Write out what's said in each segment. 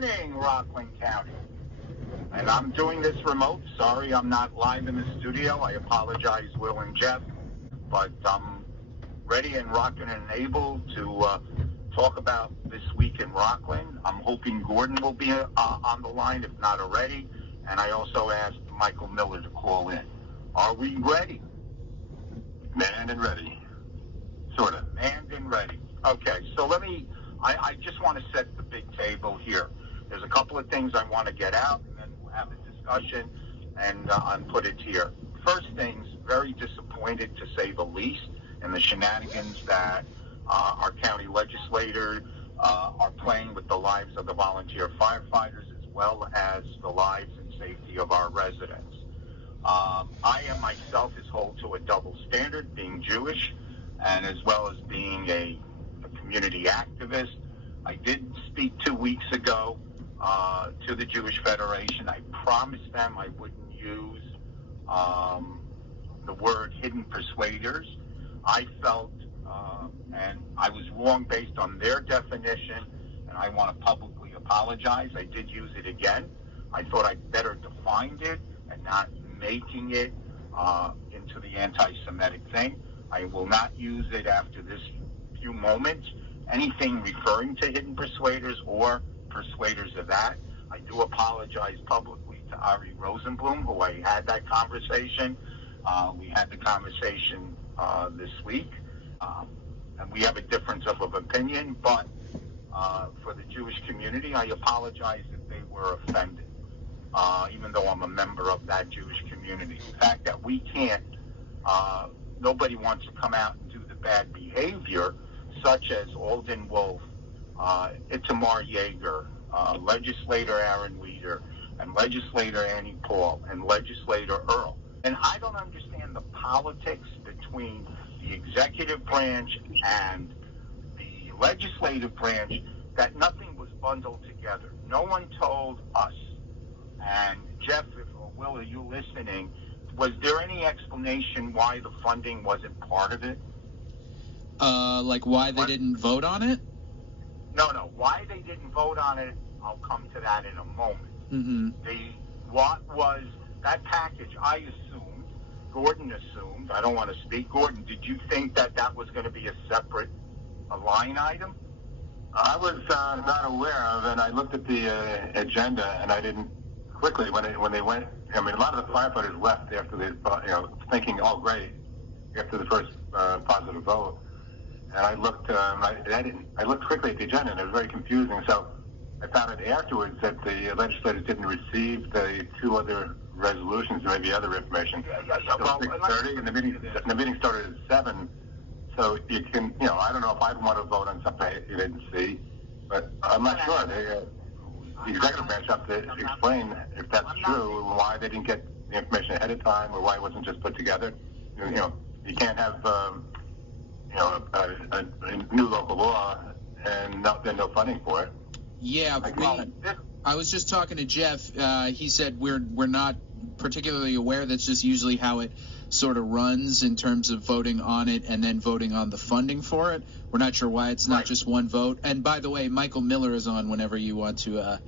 morning, Rockland County. And I'm doing this remote. Sorry I'm not live in the studio. I apologize, Will and Jeff. But I'm ready and rocking and able to talk about this week in Rockland. I'm hoping Gordon will be on the line, if not already. And I also asked Michael Miller to call in. Are we ready? Manned and ready. Sort of. Manned and ready. Okay, so I just want to set the big table here. There's a couple of things I want to get out, and then we'll have a discussion and put it here. First things, very disappointed to say the least in the shenanigans that our county legislators are playing with the lives of the volunteer firefighters as well as the lives and safety of our residents. I am myself is held to a double standard, being Jewish and as well as being a community activist. I did speak 2 weeks ago to the Jewish Federation. I promised them I wouldn't use the word hidden persuaders. I felt, and I was wrong based on their definition, and I want to publicly apologize. I did use it again. I thought I'd better defined it and not making it into the anti-Semitic thing. I will not use it after this few moments. Anything referring to hidden persuaders or persuaders of that, I do apologize publicly to Ari Rosenblum, who I had that conversation. We had the conversation this week, and we have a difference of opinion, but for the Jewish community, I apologize if they were offended, even though I'm a member of that Jewish community. The fact that we can't, nobody wants to come out and do the bad behavior, such as Alden Wolf, Itamar Yeager, legislator Aaron Weeder, and legislator Annie Paul, and legislator Earl. And I don't understand the politics between the executive branch and the legislative branch that nothing was bundled together. No one told us. And Jeff, or Will, are you listening? Was there any explanation why the funding wasn't part of it? Like why they didn't vote on it? No. Why they didn't vote on it, I'll come to that in a moment. Mm-hmm. What was that package? I assumed, Gordon assumed, I don't want to speak. Gordon, did you think that was going to be a separate line item? I was not aware of, and I looked at the agenda, and I didn't quickly when they went. I mean, a lot of the firefighters left after they, thinking, "Oh, great," after the first positive vote. And I looked. I looked quickly at the agenda, and it was very confusing. So I found out afterwards that the legislators didn't receive the two other resolutions, or maybe other information. Well, 6:30, and the meeting started at 7. So you can, I don't know if I'd want to vote on something you didn't see, but I'm not sure. The executive branch have to explain if that's true, why they didn't get the information ahead of time, or why it wasn't just put together. You can't have, a new local law and then no funding for it. Yeah, I was just talking to Jeff. He said we're not particularly aware. That's just usually how it sort of runs in terms of voting on it and then voting on the funding for it. We're not sure why it's not just one vote. And by the way, Michael Miller is on whenever you want to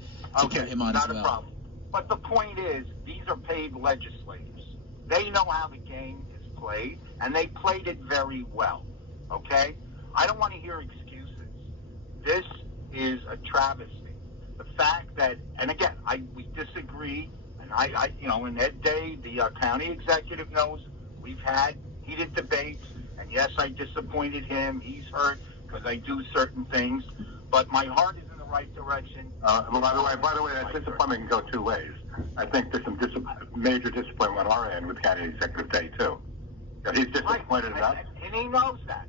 get him on as well. Not a problem. But the point is, these are paid legislators. They know how the game is played, and they played it very well. Okay? I don't want to hear excuses. This is a travesty. The fact that, and again, we disagree, and and Ed Day, the county executive, knows we've had heated debates, and yes, I disappointed him. He's hurt because I do certain things, but my heart is in the right direction. By the way, that disappointment can go two ways. I think there's some major disappointment on our end with County Executive Day too. He's disappointed enough, and he knows that.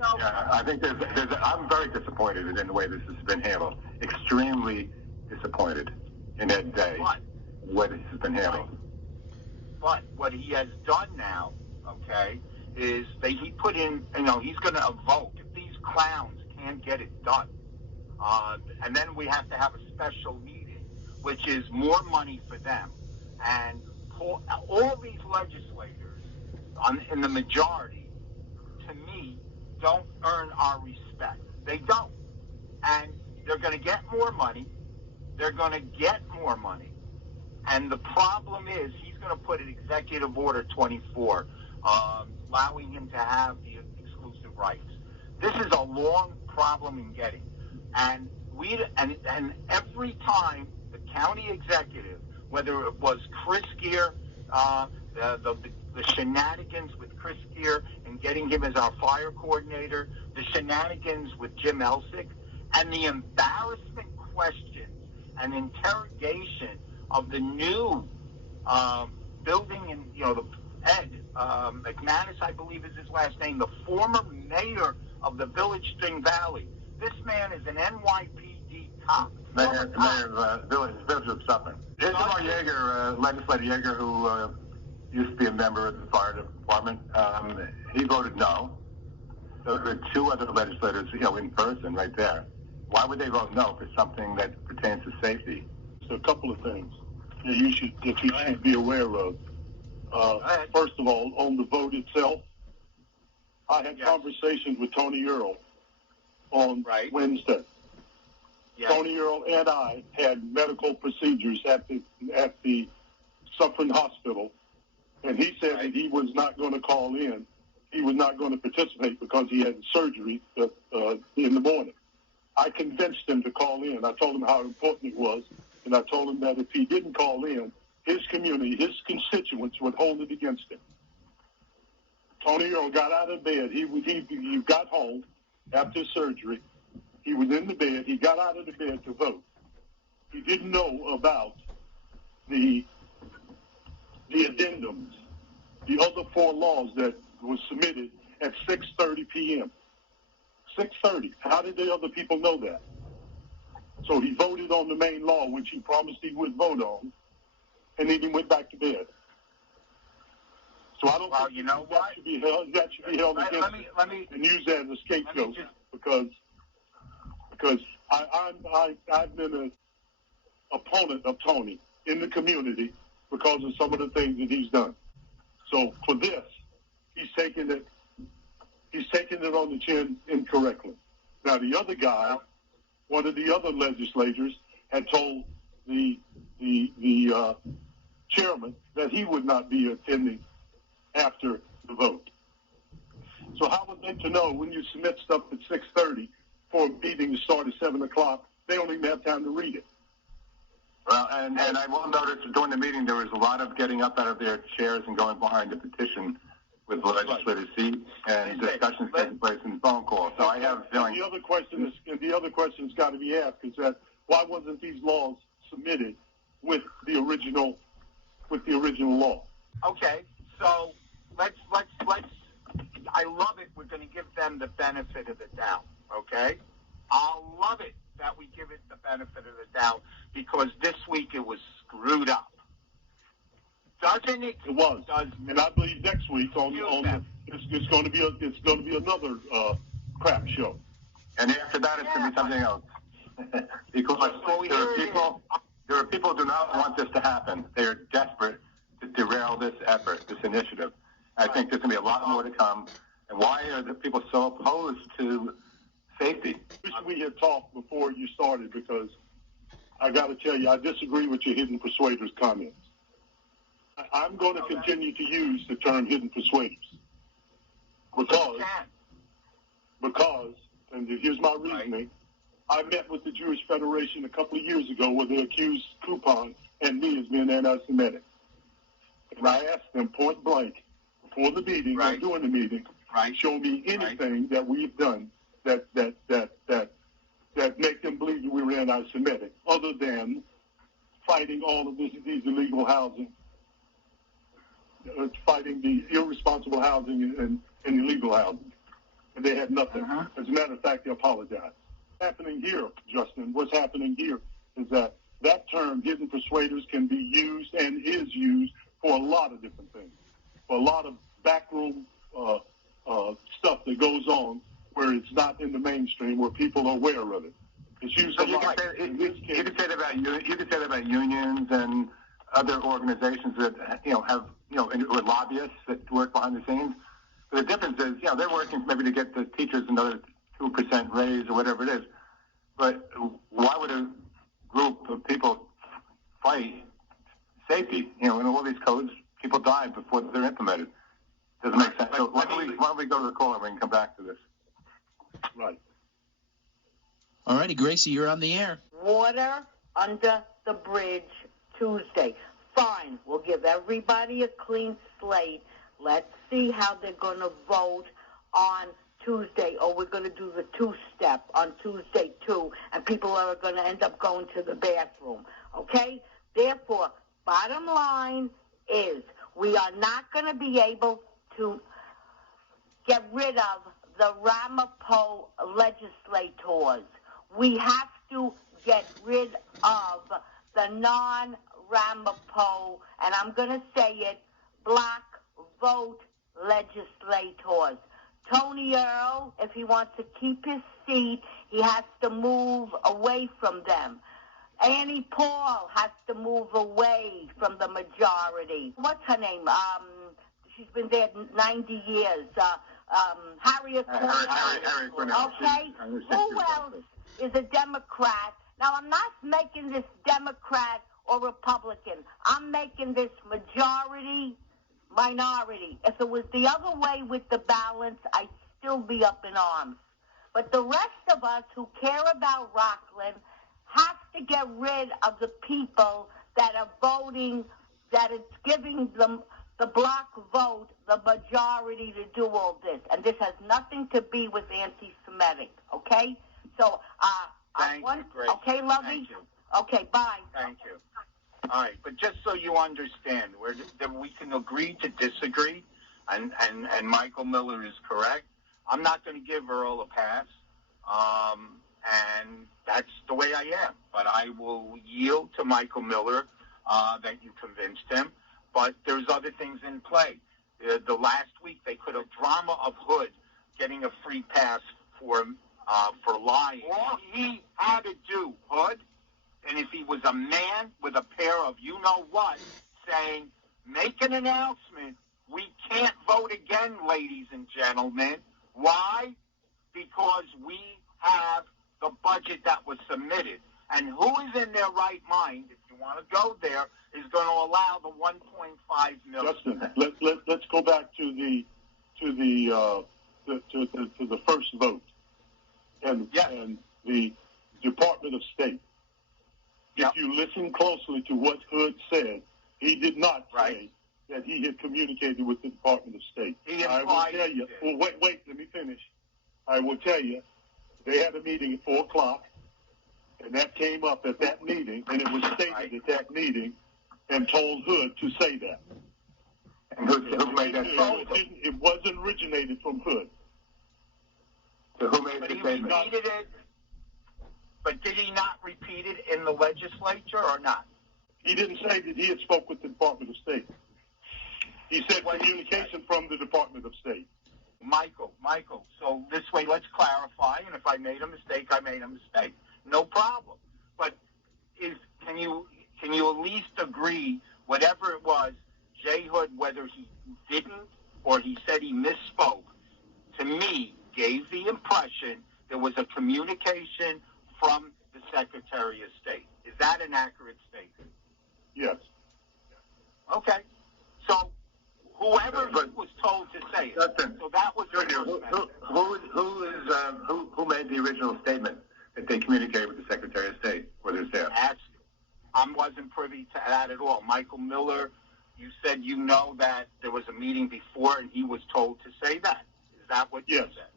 I think I'm very disappointed in the way this has been handled. Extremely disappointed in Ed Day, the way this has been handled. But what he has done now, is he put in, he's going to evoke if these clowns can't get it done. And then we have to have a special meeting, which is more money for them. And all these legislators in the majority, to me, don't earn our respect. They don't. And they're going to get more money, they're going to get more money. And the problem is he's going to put an executive order 24, allowing him to have the exclusive rights. This is a long problem in getting. And and every time the county executive, whether it was Chris Gear, the shenanigans with Chris Gear and getting him as our fire coordinator, the shenanigans with Jim Elsick, and the embarrassment questions and interrogation of the new building and the Ed McManus, I believe is his last name, the former mayor of the Village Spring Valley. This man is an NYPD cop. Mayor of Village of Suffolk. This is our Yeager, Legislator Yeager, who used to be a member of the fire department. He voted no. So there are two other legislators, in person right there. Why would they vote no for something that pertains to safety? So a couple of things that you should be aware of. First of all, on the vote itself, I had conversations with Tony Earl on Wednesday. Yes. Tony Earl and I had medical procedures at the Suffering Hospital, and he said that he was not going to call in. He was not going to participate because he had surgery in the morning. I convinced him to call in. I told him how important it was, and I told him that if he didn't call in, his community, his constituents would hold it against him. Tony Earl got out of bed. He got home after surgery. He was in the bed. He got out of the bed to vote. He didn't know about the addendums, the other four laws that was submitted at 6:30 p.m. 6:30. How did the other people know that? So he voted on the main law, which he promised he would vote on, and then he went back to bed. So I don't think that should be held against him and used as a scapegoat because I've been an opponent of Tony in the community because of some of the things that he's done. So for this, he's taking it on the chin incorrectly. Now the other guy, one of the other legislators, had told the chairman that he would not be attending after the vote. So how would they to know when you submit stuff at 6:30 for a meeting to start at 7 o'clock? They don't even have time to read it. Well, and I will notice during the meeting there was a lot of getting up out of their chairs and going behind the petition with the legislative seat and discussions taking place in phone calls. So I have a feeling. The other question has got to be asked is that why wasn't these laws submitted with the original law? Okay, so let's. I love it. We're going to give them the benefit of the doubt. Okay, I love it that we give it the benefit of the doubt because this week it was screwed up. Doesn't it? It was, and I believe next week it's going to be another crap show. And after that, it's going to be something else. Because there are people who do not want this to happen. They are desperate to derail this effort, this initiative. I think there's going to be a lot more to come. And why are the people so opposed to safety? I wish we had talked before you started because I got to tell you, I disagree with your hidden persuaders comments. I'm going to continue to use the term hidden persuaders because, and here's my reasoning, I met with the Jewish Federation a couple of years ago where they accused Coupon and me as being anti-Semitic. And I asked them point blank before the meeting or during the meeting, show me anything that we've done that make them believe that we were anti-Semitic, other than fighting all of these illegal housing, fighting the irresponsible housing and illegal housing. And they had nothing. As a matter of fact, they apologized. What's happening here, Justin, what's happening here is that term, hidden persuaders, can be used and is used for a lot of different things, for a lot of backroom stuff that goes on where it's not in the mainstream, where people are aware of it. It's used a lot. You could say that about unions and other organizations that have or lobbyists that work behind the scenes. But the difference is, they're working maybe to get the teachers another 2% raise or whatever it is. But why would a group of people fight safety. In all these codes, people die before they're implemented. Doesn't make sense. So why don't we go to the caller and we can come back to this? Right. All righty, Gracie, you're on the air. Water under the bridge Tuesday. Fine. We'll give everybody a clean slate. Let's see how they're going to vote on Tuesday, or we're going to do the two-step on Tuesday, too, and people are going to end up going to the bathroom, okay? Therefore, bottom line is we are not going to be able to get rid of the Ramapo legislators. We have to get rid of the non-Ramapo, and I'm going to say it, block vote legislators. Tony Earl, if he wants to keep his seat, he has to move away from them. Annie Paul has to move away from the majority. What's her name? She's been there 90 years. Harriet Cornell. Okay. Who else is a Democrat? Now, I'm not making this Democrat or Republican. I'm making this majority, minority. If it was the other way with the balance, I'd still be up in arms. But the rest of us who care about Rockland have to get rid of the people that are voting, that it's giving them the block vote, the majority to do all this. And this has nothing to be with anti-Semitic, okay? So, Thank you, Grace. Okay, Lovey? Thank you. Okay, bye. Thank you. All right, but just so you understand, that we can agree to disagree, and Michael Miller is correct. I'm not going to give Earl a pass, and that's the way I am. But I will yield to Michael Miller that you convinced him. But there's other things in play. The last week they could have drama of Hood getting a free pass for lying. All he had to do, Hood, and if he was a man with a pair of you-know-what, saying, make an announcement, we can't vote again, ladies and gentlemen. Why? Because we have the budget that was submitted. And who is in their right mind, if you want to go there, is going to allow the 1.5 million? Justin, let's go back to the first vote and the Department of State. If you listen closely to what Hood said, he did not say that he had communicated with the Department of State. I will tell you. Well, wait, let me finish. I will tell you, they had a meeting at 4 o'clock, and that came up at that meeting, and it was stated at that meeting, and told Hood to say that. And who made that statement? It wasn't originated from Hood. So who made the statement? But did he not repeat it in the legislature or not? He didn't say that he had spoke with the Department of State. He said communication from the Department of State. Michael, so this way let's clarify, and if I made a mistake, I made a mistake. No problem. But can you at least agree, whatever it was, Jay Hood, whether he didn't or he said he misspoke, to me gave the impression there was a communication from the Secretary of State. Is that an accurate statement? Yes. Okay. So whoever was told to say it. Justin, so that was the who made the original statement that they communicated with the Secretary of State or their staff? I wasn't privy to that at all. Michael Miller, you said you know that there was a meeting before and he was told to say that. Is that what you said?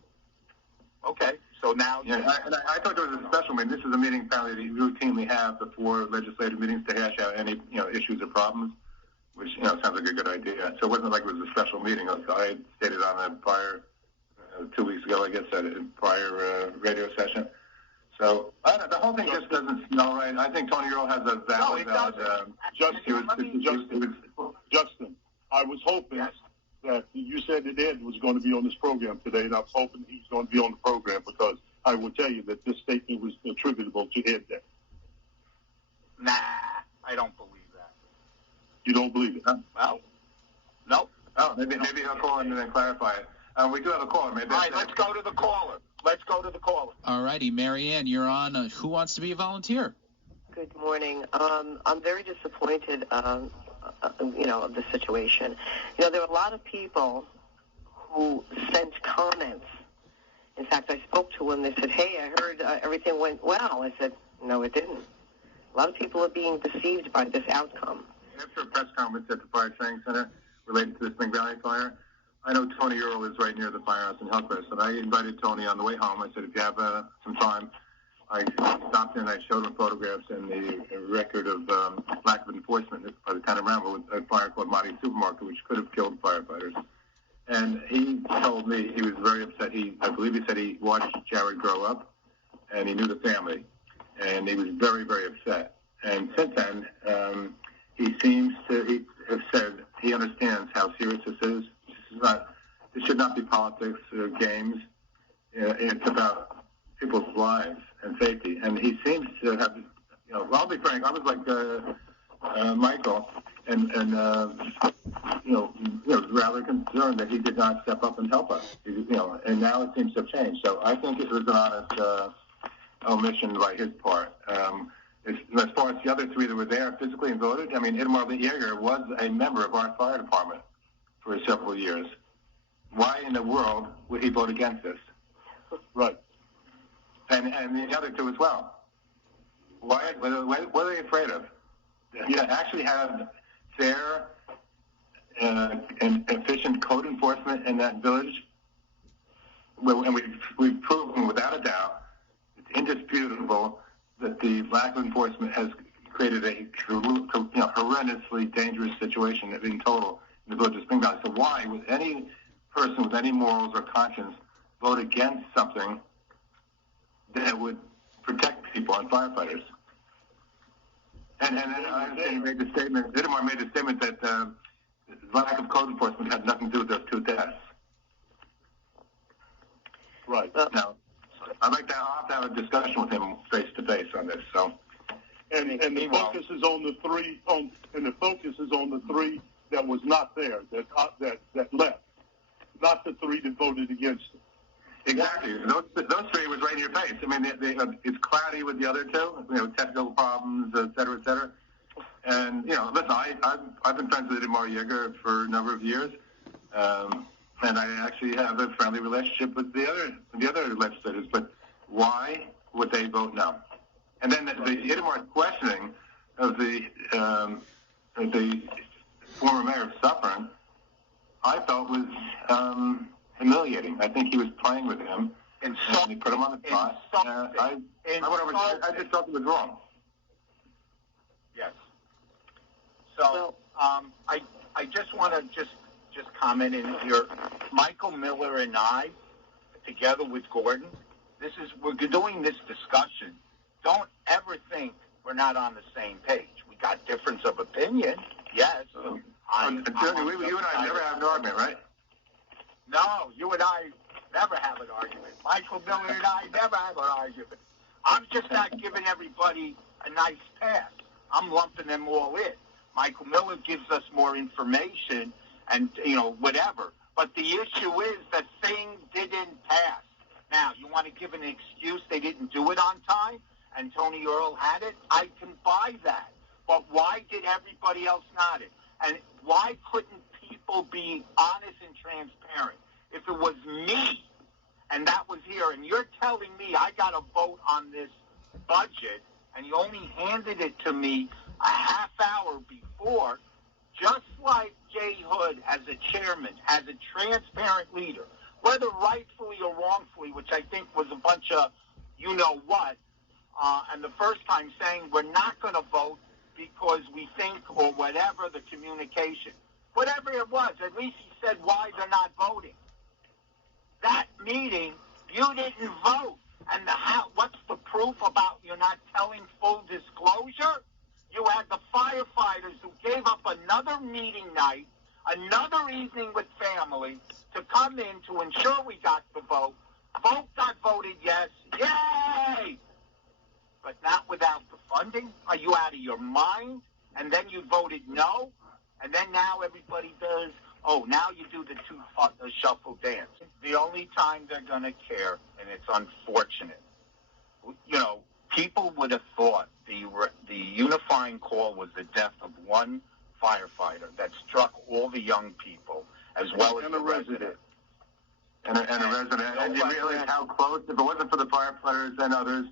Okay. So now... Yeah, I thought there was a special meeting. This is a meeting apparently that you routinely have before legislative meetings to hash out any issues or problems, which sounds like a good idea. So it wasn't like it was a special meeting. So I stated on a prior 2 weeks ago, I guess, at a prior radio session. So the whole thing just doesn't smell right. I think Tony Earl has a valid... Justin, I was hoping that you said that Ed was going to be on this program today, and I was hoping he's going to be on the program because I will tell you that this statement was attributable to Ed then. Nah, I don't believe that. You don't believe it? Well, no. Oh, maybe he'll call in and then clarify it. We do have a caller. Maybe. All right, let's go to the caller. All righty, Marianne, you're on. Who wants to be a volunteer? Good morning. I'm very disappointed, of the situation. There are a lot of people who sent comments. In fact, I spoke to one. They said, hey, I heard everything went well. I said, no, it didn't. A lot of people are being deceived by this outcome. After a press conference at the Fire Training Center related to the Spring Valley fire, I know Tony Earl is right near the firehouse in Hillcrest, and I invited Tony on the way home. I said, if you have some time, I stopped in and I showed him photographs and the record of lack of enforcement by the town of Ramble with a fire called Monty Supermarket, which could have killed firefighters. And he told me he was very upset. I believe he said he watched Jared grow up, and he knew the family, and he was very, very upset. And since then, he seems to have said he understands how serious this is. This should not be politics or games. It's about people's lives and safety. And he seems to have, well, I'll be frank, I was like Michael, and rather concerned that he did not step up and help us. And now it seems to have changed. So I think it was an honest omission by his part. As far as the other three that were there physically and voted, Itamar Yeager was a member of our fire department for several years. Why in the world would he vote against this? Right. And the other two as well. Why? What are they afraid of? You actually have fair and efficient code enforcement in that village, and we've proven without a doubt, it's indisputable that the lack of enforcement has created a horrendously dangerous situation in total in the village of Spring Valley. So why would any person with any morals or conscience vote against something that would protect people and firefighters? And I understand he made the statement, Itamar made the statement that the lack of code enforcement had nothing to do with those two deaths. Right. Now, I'll have to have a discussion with him face to face on this. So, and the focus is on the three. And the focus is on the three that was not there, that left, not the three that voted against it. Exactly. Those three was right in your face. It's cloudy with the other two. Technical problems, et cetera, et cetera. And listen, I've been friends with Itamar Yeager for a number of years. And I actually have a friendly relationship with the other legislators, but why would they vote no? And then the Itamar questioning of the former mayor of Suffern, I felt was humiliating. I think he was playing with him, and he put him on the spot. I just felt it was wrong. Yes. So I just want to just comment in here. Michael Miller and I, together with Gordon, we're doing this discussion. Don't ever think we're not on the same page. We got difference of opinion, yes. You and I never have an argument, right? No, you and I never have an argument. Michael Miller and I never have an argument. I'm just not giving everybody a nice pass. I'm lumping them all in. Michael Miller gives us more information and, whatever. But the issue is that thing didn't pass. Now, you want to give an excuse they didn't do it on time and Tony Earl had it? I can buy that. But why did everybody else not it? And why couldn't people be honest and transparent? If it was me and that was here and you're telling me I got to vote on this budget and you only handed it to me a half hour before, just like Jay Hood as a chairman, as a transparent leader, whether rightfully or wrongfully, which I think was a bunch of you-know-what, and the first time saying we're not going to vote because we think or whatever the communication. Whatever it was, at least he said why they're not voting. That meeting, you didn't vote. And what's the proof about you not telling full disclosure? You had the firefighters who gave up another meeting night, another evening with family, to come in to ensure we got the vote. Vote got voted yes. Yay! But not without the funding? Are you out of your mind? And then you voted no? And then now everybody does, now you do the shuffle dance. The only time they're going to care, and it's unfortunate, people would have thought the the unifying call was the death of one firefighter that struck all the young people as well as the resident. And a resident. And you realize how close, if it wasn't for the firefighters and others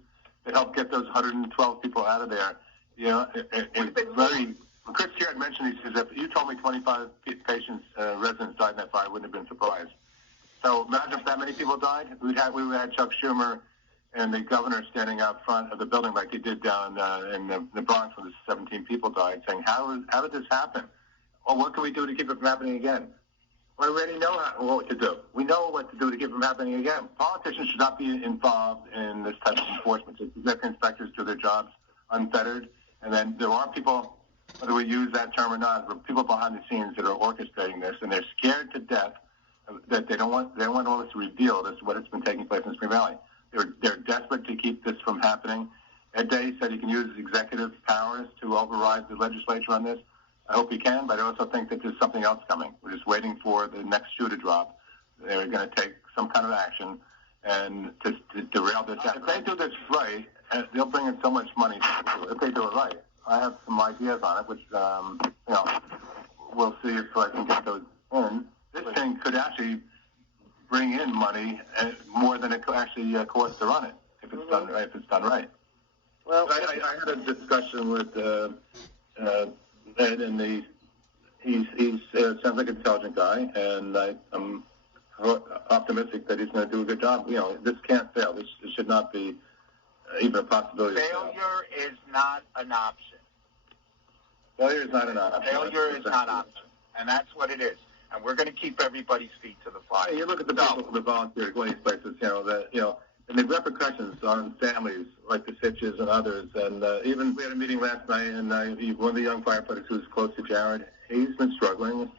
that helped get those 112 people out of there, you know, it's very... Chris here had mentioned, he says, if you told me 25 patients, residents died in that fire, I wouldn't have been surprised. So imagine if that many people died. We would have had Chuck Schumer and the governor standing out front of the building like they did down in the Bronx when the 17 people died, saying, how did this happen? Well, what can we do to keep it from happening again? We already know what to do. We know what to do to keep it from happening again. Politicians should not be involved in this type of enforcement. Let the inspectors do their jobs unfettered. And then there are people, whether we use that term or not, there are people behind the scenes that are orchestrating this, and they're scared to death that they don't want all this to reveal this what has been taking place in Spring Valley. They're desperate to keep this from happening. Ed Day said he can use executive powers to override the legislature on this. I hope he can, but I also think that there's something else coming. We're just waiting for the next shoe to drop. They're going to take some kind of action and to derail this. If they do this right, they'll bring in so much money. If they do it right, I have some ideas on it, which we'll see if I can get those in. This thing could actually bring in money more than it could actually cost to run it if it's done right. If it's done right. Well, I had a discussion with Ed, and he sounds like an intelligent guy, and I'm optimistic that he's going to do a good job. You know, this can't fail. This should not be even a possibility. Failure is not an option. Failure is not an option. Failure is not an option, and that's what it is. And we're going to keep everybody's feet to the fire. You look at the people who volunteer going to these places, and the repercussions on families like the Sitches and others. And even we had a meeting last night, and one of the young firefighters who's close to Jared, he's been struggling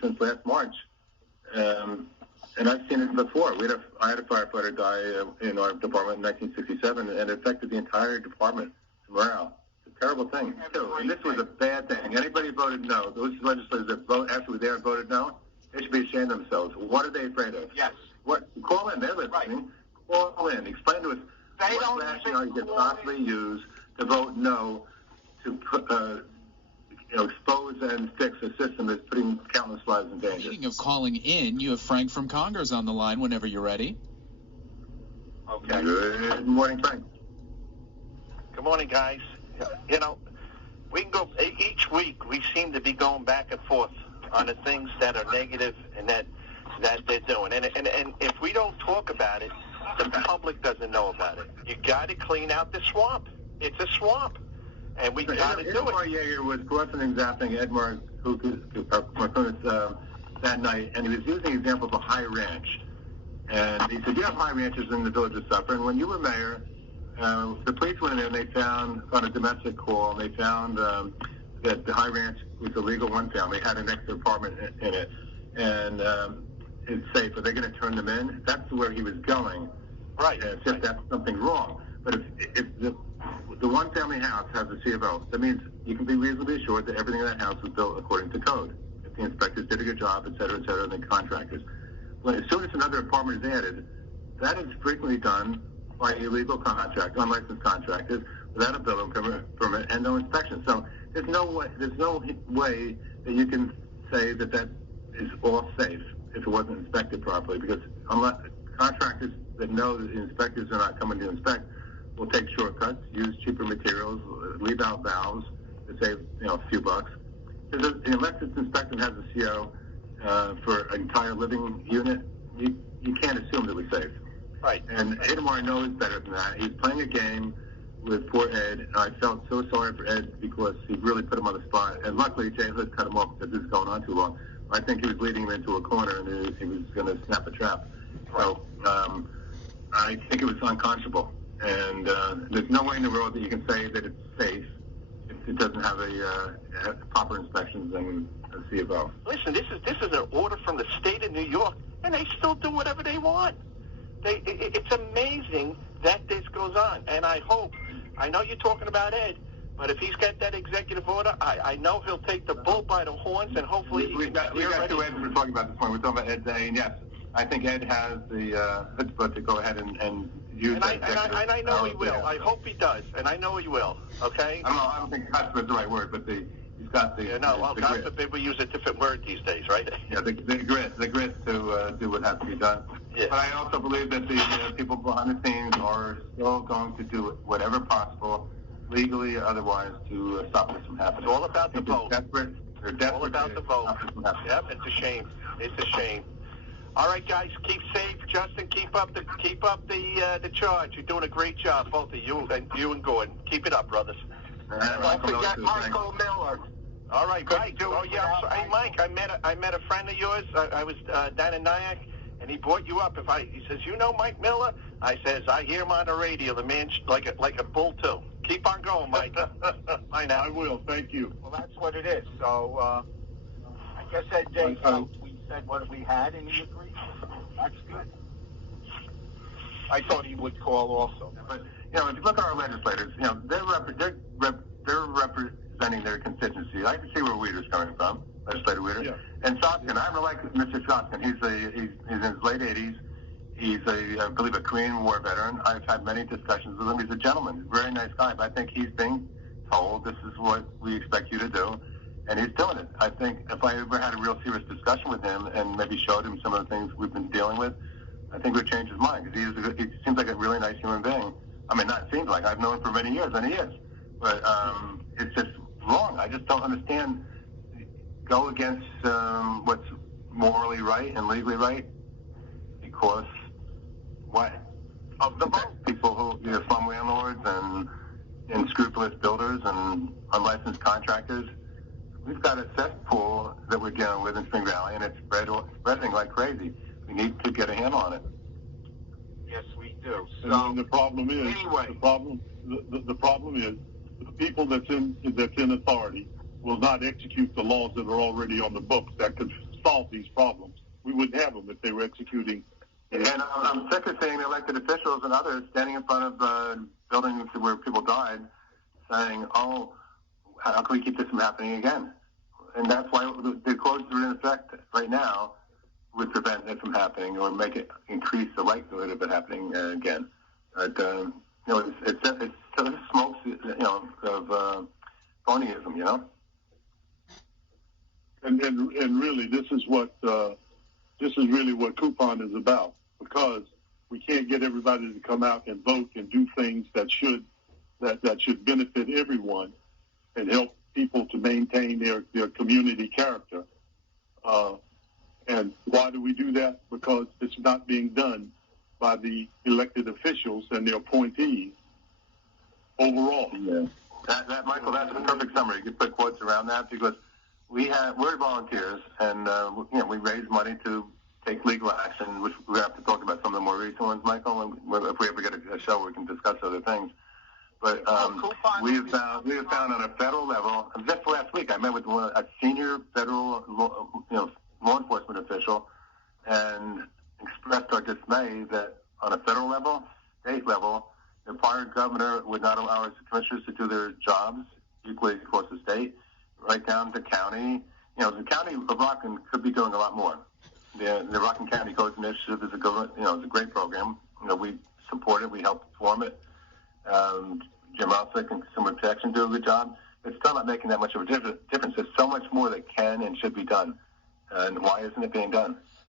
since last March. And I've seen it before. I had a firefighter die in our department in 1967, and it affected the entire department morale. It's a terrible thing, too. And this was a bad thing. Anybody voted no. Those legislators that after they voted no, they should be ashamed of themselves. What are they afraid of? Yes. Call in. They're listening. Right. Call in. Explain to us what rationale you could possibly use to vote no to expose and fix a system that's putting countless lives in danger. Speaking of calling in, you have Frank from Congers on the line whenever you're ready. Okay. Good morning, Frank. Good morning, guys. You know, we can go each week. We seem to be going back and forth on the things that are negative and that they're doing. And if we don't talk about it, the public doesn't know about it. You got to clean out the swamp. It's a swamp, and we got to do it. Edmar Yeager was crossing and zapping Edmar Markunis that night, and he was using the example of a high ranch. And he said, you have high ranches in the village of Suffolk, and when you were mayor, the police went in there and they found, on a domestic call, they found that the high ranch was illegal one family, had an extra apartment in it, and it's safe. Are they going to turn them in? That's where he was going. Right. It's just that's something wrong. But if the one family house has a C of O, that means you can be reasonably assured that everything in that house was built according to code. If the inspectors did a good job, et cetera, and the contractors. Well, as soon as another apartment is added, that is frequently done by illegal contractors, unlicensed contractors, without a building permit and no inspection. So there's no way that you can say that is all safe if it wasn't inspected properly, because unless contractors that know that the inspectors are not coming to inspect will take shortcuts, use cheaper materials, leave out valves to save a few bucks. Unless it's inspected and has a CO for an entire living unit, you can't assume that it was safe. Right. And Edmar knows better than that. He's playing a game with poor Ed, and I felt so sorry for Ed because he really put him on the spot. And luckily, Jay Hood cut him off because this is going on too long. I think he was leading him into a corner, and he was going to snap a trap. So I think it was unconscionable. And there's no way in the world that you can say that it's safe if it doesn't have a proper inspections and a C of O. Listen, this is an order from the state of New York, and they still do whatever they want. It's amazing that this goes on, and I know you're talking about Ed, but if he's got that executive order, I know he'll take the bull by the horns, and hopefully we got two Eds we're talking about this morning. We're talking about Ed Day, and yes, I think Ed has the chutzpah to go ahead and use and I know he will. I hope he does, and I know he will. Okay. I don't think desperate is the right word, but he's got the. Yeah, no, well, God grit. forbid we use a different word these days, right? Yeah, the grit to do what has to be done. Yeah. But I also believe that the people behind the scenes are still going to do whatever possible, legally or otherwise, to stop this from happening. It's all about the vote. They're desperate. All about the vote. Yep, it's a shame. It's a shame. All right, guys, keep safe. Justin, keep up the charge. You're doing a great job, both of you and Gordon. Keep it up, brothers. Don't forget Michael Miller. All right, Mike. Oh yeah, hey Mike, I met a friend of yours. I was down in Nyack, and he brought you up. He says, you know Mike Miller? I says, I hear him on the radio. The man's like a bull too. Keep on going, Mike. I know. I will. Thank you. Well, that's what it is. So I guess that day we said what we had, and he agreed. That's good. I thought he would call also. But if you look at our legislators, they're representing their constituency. I can see where Weeder's coming from, legislator Weeder. Yeah. And Shoskin, I really like Mr. Shoskin. He's in his late 80s. He's I believe, a Korean War veteran. I've had many discussions with him. He's a gentleman. He's a very nice guy. But I think he's being told this is what we expect you to do, and he's doing it. I think if I ever had a real serious discussion with him and maybe showed him some of the things we've been dealing with, I think it would change his mind, because he seems like a really nice human being. I mean, not seems like. I've known him for many years, and he is. But it's just wrong. I just don't understand. Go against what's morally right and legally right because what? Of the vote. People who, slum landlords and unscrupulous builders and unlicensed contractors. We've got a cesspool that we're dealing with in Spring Valley, and it's spreading like crazy. We need to get a handle on it. Yes, we do. So And the problem is, anyway, the problem is the people that's in authority will not execute the laws that are already on the books that could solve these problems. We wouldn't have them if they were executing. And I'm sick of seeing the elected officials and others standing in front of buildings where people died saying, oh, how can we keep this from happening again? And that's why the codes that are in effect right now would prevent it from happening or make it increase the likelihood of it happening again. But, it's smokes, of phonyism, And really, this is really what Coupon is about, because we can't get everybody to come out and vote and do things that should benefit everyone and help people to maintain their community character. And why do we do that? Because it's not being done by the elected officials and their appointees overall. Yeah. That Michael, that's a perfect summary. You could put quotes around that, because we're volunteers, and we raise money to take legal action, which we have to talk about some of the more recent ones, Michael. And if we ever get a show, we can discuss other things. But we have found on a federal level. Just last week, I met with a senior federal law enforcement official, and expressed our dismay that on a federal level, state level, the prior governor would not allow our commissioners to do their jobs equally across the state, right down to county. The county of Rockland could be doing a lot more. The Rockland County Codes Initiative is a great program. We support it. We help form it. Jim Alsick and Consumer Protection do a good job. It's still not making that much of a difference. There's so much more that can and should be done. And why isn't it being done?